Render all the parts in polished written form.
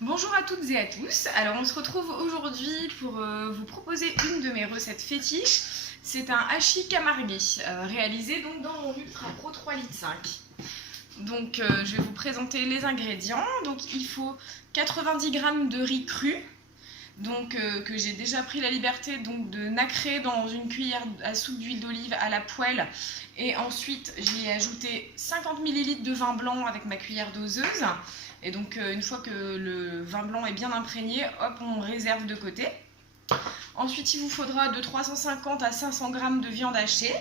Bonjour à toutes et à tous. Alors on se retrouve aujourd'hui pour vous proposer une de mes recettes fétiches. C'est un hachis camarguais réalisé donc dans mon Ultra Pro 3,5 litres. Donc je vais vous présenter les ingrédients. Donc il faut 90 g de riz cru. Donc que j'ai déjà pris la liberté donc de nacrer dans une cuillère à soupe d'huile d'olive à la poêle, et ensuite j'y ai ajouté 50 ml de vin blanc avec ma cuillère doseuse, et donc une fois que le vin blanc est bien imprégné, hop, on réserve de côté. Ensuite il vous faudra de 350 à 500 g de viande hachée,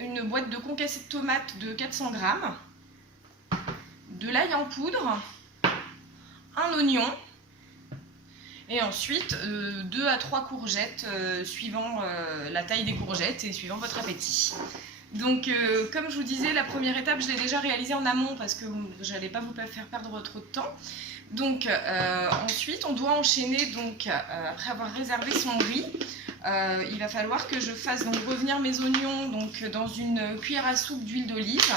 une boîte de concassé de tomates de 400 g, de l'ail en poudre, un oignon, et ensuite 2 à 3 courgettes suivant la taille des courgettes et suivant votre appétit. Donc comme je vous disais, la première étape je l'ai déjà réalisée en amont parce que je n'allais pas vous faire perdre trop de temps. Donc ensuite on doit enchaîner, donc après avoir réservé son riz, il va falloir que je fasse donc revenir mes oignons donc dans une cuillère à soupe d'huile d'olive,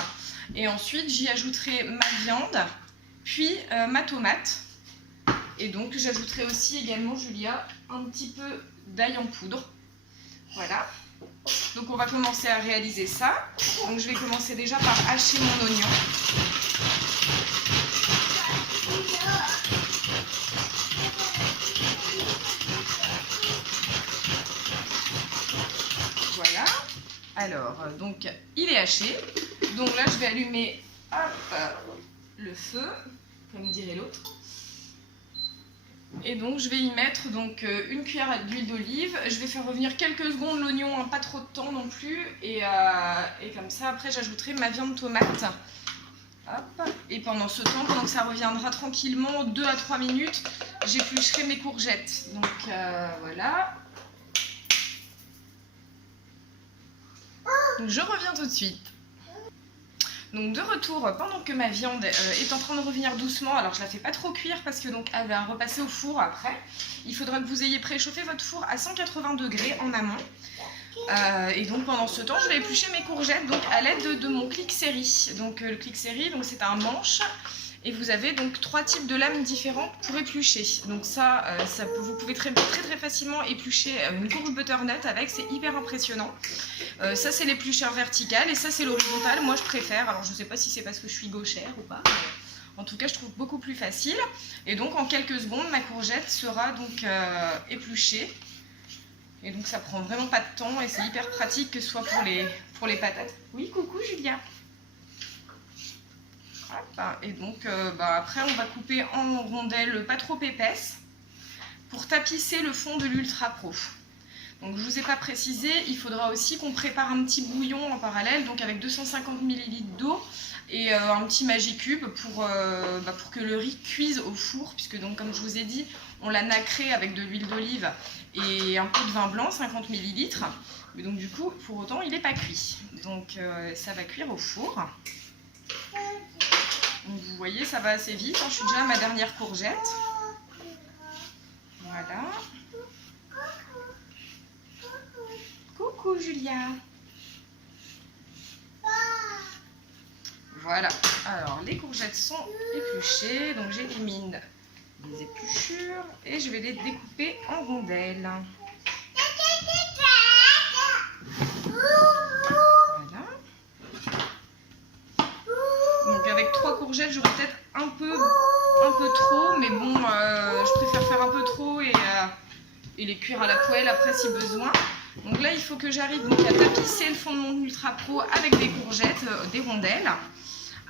et ensuite j'y ajouterai ma viande, puis ma tomate. Et donc j'ajouterai aussi également, Julia, un petit peu d'ail en poudre. Voilà. Donc on va commencer à réaliser ça. Donc je vais commencer déjà par hacher mon oignon. Voilà. Alors, donc il est haché. Donc là je vais allumer le feu, comme dirait l'autre. Et donc je vais y mettre donc une cuillère d'huile d'olive. Je vais faire revenir quelques secondes l'oignon, hein, pas trop de temps non plus, et comme ça après j'ajouterai ma viande tomate. Hop. Et pendant ce temps, pendant que ça reviendra tranquillement, 2 à 3 minutes, j'éplucherai mes courgettes. Donc voilà. Donc, je reviens tout de suite. Donc de retour, pendant que ma viande est en train de revenir doucement, alors je la fais pas trop cuire parce que donc elle va repasser au four après. Il faudra que vous ayez préchauffé votre four à 180 degrés en amont. Et donc pendant ce temps, je vais éplucher mes courgettes donc à l'aide de mon clic-série. Donc le clic-série, donc c'est un manche. Et vous avez donc 3 types de lames différentes pour éplucher. Donc ça, vous pouvez très facilement éplucher une courge butternut avec, c'est hyper impressionnant. Ça c'est l'éplucheur vertical et ça c'est l'horizontal, moi je préfère. Alors je ne sais pas si c'est parce que je suis gauchère ou pas, mais en tout cas je trouve beaucoup plus facile. Et donc en quelques secondes, ma courgette sera donc épluchée. Et donc ça prend vraiment pas de temps et c'est hyper pratique, que ce soit pour les patates. Oui, coucou Julia. Et donc après on va couper en rondelles pas trop épaisses pour tapisser le fond de l'Ultra Pro. Donc je ne vous ai pas précisé, il faudra aussi qu'on prépare un petit bouillon en parallèle, donc avec 250 ml d'eau et un petit Magicube pour que le riz cuise au four, puisque donc comme je vous ai dit, on l'a nacré avec de l'huile d'olive et un peu de vin blanc, 50 ml. Mais donc du coup, pour autant, il n'est pas cuit. Donc ça va cuire au four. Donc vous voyez, ça va assez vite, hein. Je suis déjà à ma dernière courgette. Voilà. Coucou Julia. Voilà. Alors les courgettes sont épluchées, donc j'élimine les épluchures et je vais les découper en rondelles. Avec 3 courgettes, j'aurais peut-être un peu trop, mais bon, je préfère faire un peu trop et les cuire à la poêle après si besoin. Donc là, il faut que j'arrive à tapisser le fond de mon Ultra Pro avec des courgettes, des rondelles.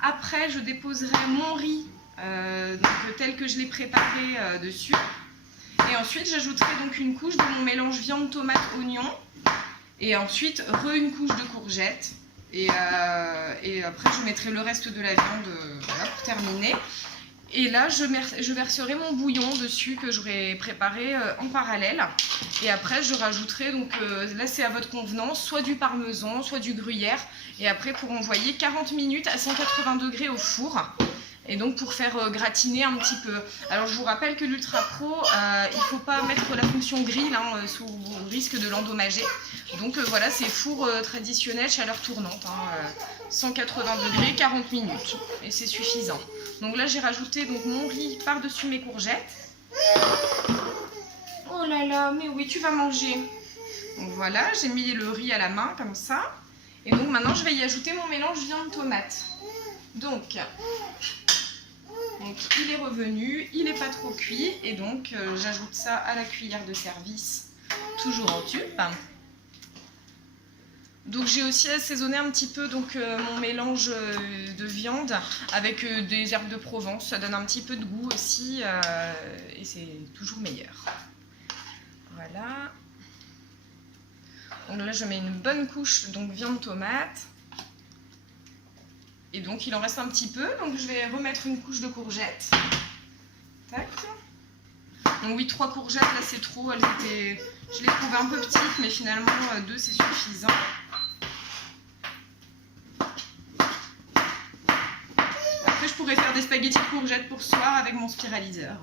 Après, je déposerai mon riz donc, tel que je l'ai préparé dessus. Et ensuite, j'ajouterai donc une couche de mon mélange viande, tomate, oignon. Et ensuite, une couche de courgettes. Et après je mettrai le reste de la viande voilà, pour terminer. Et là je verserai mon bouillon dessus que j'aurai préparé en parallèle. Et après je rajouterai, donc là c'est à votre convenance, soit du parmesan, soit du gruyère. Et après pour envoyer 40 minutes à 180 degrés au four. Et donc pour faire gratiner un petit peu. Alors je vous rappelle que l'Ultra Pro, il ne faut pas mettre la fonction grill, hein, sous risque de l'endommager. Donc voilà, c'est four traditionnel, chaleur tournante, hein, 180 degrés, 40 minutes. Et c'est suffisant. Donc là, j'ai rajouté donc, mon riz par-dessus mes courgettes. Oh là là, mais oui, tu vas manger. Donc voilà, j'ai mis le riz à la main comme ça. Et donc maintenant, je vais y ajouter mon mélange viande tomate. Donc il est revenu, il n'est pas trop cuit. Et donc, j'ajoute ça à la cuillère de service, toujours en tube. Donc j'ai aussi assaisonné un petit peu donc, mon mélange de viande avec des herbes de Provence. Ça donne un petit peu de goût aussi et c'est toujours meilleur. Voilà. Donc là je mets une bonne couche donc viande tomate. Et donc il en reste un petit peu. Donc je vais remettre une couche de courgettes. Tac. Donc oui, 3 courgettes là c'est trop. Je les trouvais un peu petites mais finalement 2 c'est suffisant. Je pourrais faire des spaghettis de courgettes pour ce soir avec mon spiraliseur,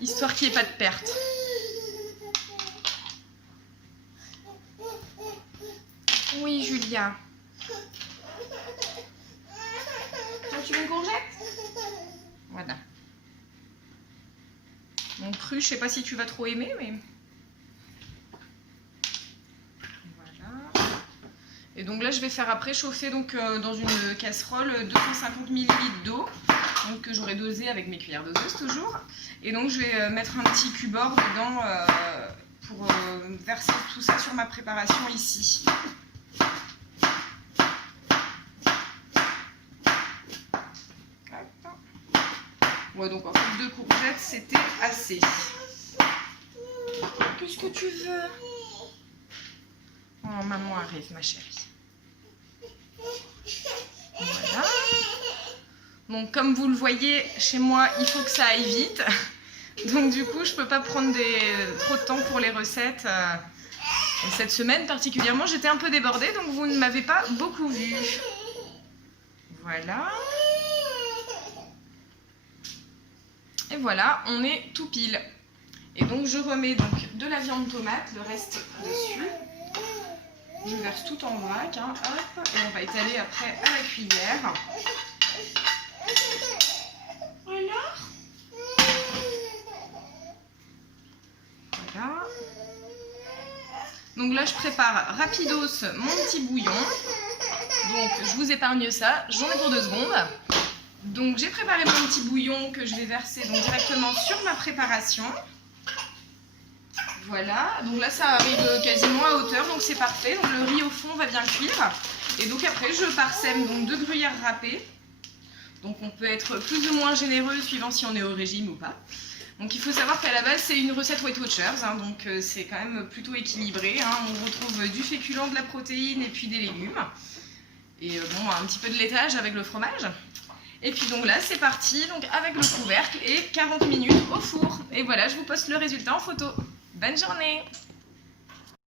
histoire qu'il n'y ait pas de perte. Oui, Julia. Tu veux une courgette? Voilà. Mon cru, je sais pas si tu vas trop aimer, mais... Et donc là, je vais faire après chauffer donc, dans une casserole 250 ml d'eau, que j'aurai dosé avec mes cuillères doseuses toujours. Et donc je vais mettre un petit cubord dedans pour verser tout ça sur ma préparation ici. Ouais, donc en fait 2 courgettes c'était assez. Qu'est-ce que tu veux? Oh, maman arrive, ma chérie. Voilà. Donc comme vous le voyez, chez moi, il faut que ça aille vite. Donc du coup, je peux pas prendre trop de temps pour les recettes. Et cette semaine particulièrement, j'étais un peu débordée, donc vous ne m'avez pas beaucoup vue. Voilà. Et voilà, on est tout pile. Et donc je remets donc de la viande tomate, le reste dessus. Je verse tout en vrac, hein, hop, et on va étaler après à la cuillère. Voilà. Voilà. Donc là, je prépare rapidos mon petit bouillon. Donc, je vous épargne ça, j'en ai pour 2 secondes. Donc, j'ai préparé mon petit bouillon que je vais verser donc, directement sur ma préparation. Voilà, donc là ça arrive quasiment à hauteur, donc c'est parfait. Donc le riz au fond va bien cuire. Et donc après je parsème donc 2 gruyères râpées. Donc on peut être plus ou moins généreux suivant si on est au régime ou pas. Donc il faut savoir qu'à la base c'est une recette Weight Watchers, hein, donc c'est quand même plutôt équilibré. Hein. On retrouve du féculent, de la protéine et puis des légumes. Et bon, un petit peu de laitage avec le fromage. Et puis donc là c'est parti, donc avec le couvercle et 40 minutes au four. Et voilà, je vous poste le résultat en photo. Bonne journée!